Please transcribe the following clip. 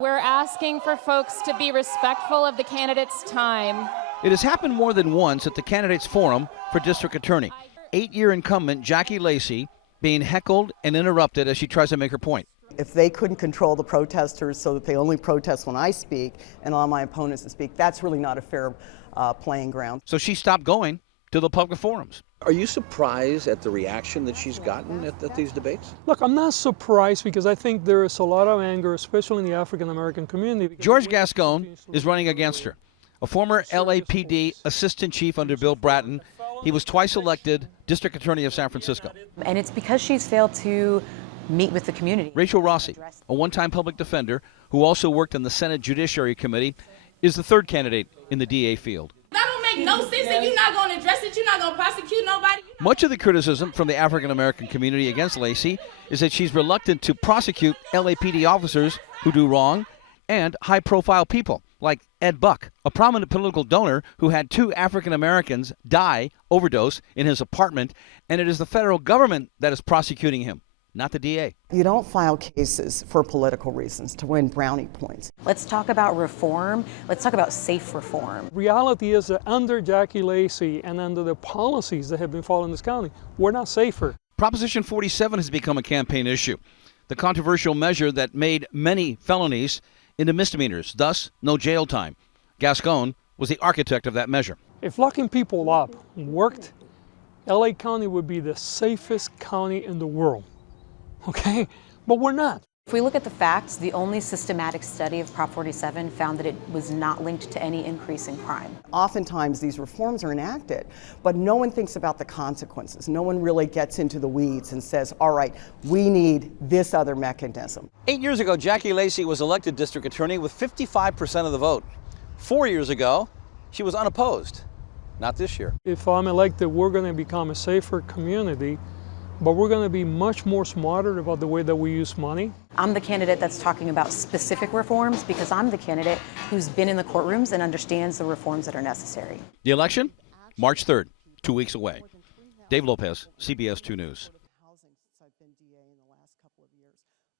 We're asking for folks to be respectful of the candidates' time. It has happened more than once at the candidates forum for district attorney. 8-year incumbent Jackie Lacey being heckled and interrupted as she tries to make her point. If they couldn't control the protesters so that they only protest when I speak and allow my opponents to speak, that's really not a fair playing ground. So she stopped going to the public forums. Are you surprised at the reaction that she's gotten at these debates? Look, I'm not surprised because I think there is a lot of anger, especially in the African-American community. George Gascon is running against her. A former LAPD assistant chief under Bill Bratton, he was twice elected district attorney of San Francisco. And it's because she's failed to meet with the community. Rachael Rossi, a one-time public defender who also worked in the Senate Judiciary Committee, is the third candidate in the DA field. That don't make no sense, and you're not going to address it. You're not going to prosecute nobody. Much of the criticism from the African-American community against Lacey is that she's reluctant to prosecute LAPD officers who do wrong and high-profile people like Ed Buck, a prominent political donor who had 2 African Americans overdose in his apartment, and it is the federal government that is prosecuting him, not the DA. You don't file cases for political reasons to win brownie points. Let's talk about reform. Let's talk about safe reform. Reality is that under Jackie Lacey and under the policies that have been followed in this county, we're not safer. Proposition 47 has become a campaign issue, the controversial measure that made many felonies into misdemeanors, thus no jail time. Gascon was the architect of that measure. If locking people up worked, LA County would be the safest county in the world. Okay? But we're not. If we look at the facts, the only systematic study of Prop 47 found that it was not linked to any increase in crime. Oftentimes these reforms are enacted, but no one thinks about the consequences. No one really gets into the weeds and says, all right, we need this other mechanism. 8 years ago, Jackie Lacey was elected district attorney with 55% of the vote. 4 years ago, she was unopposed. Not this year. If I'm elected, we're going to become a safer community, but we're going to be much more smarter about the way that we use money. I'm the candidate that's talking about specific reforms because I'm the candidate who's been in the courtrooms and understands the reforms that are necessary. The election, March 3rd, 2 weeks away. Dave Lopez, CBS 2 News.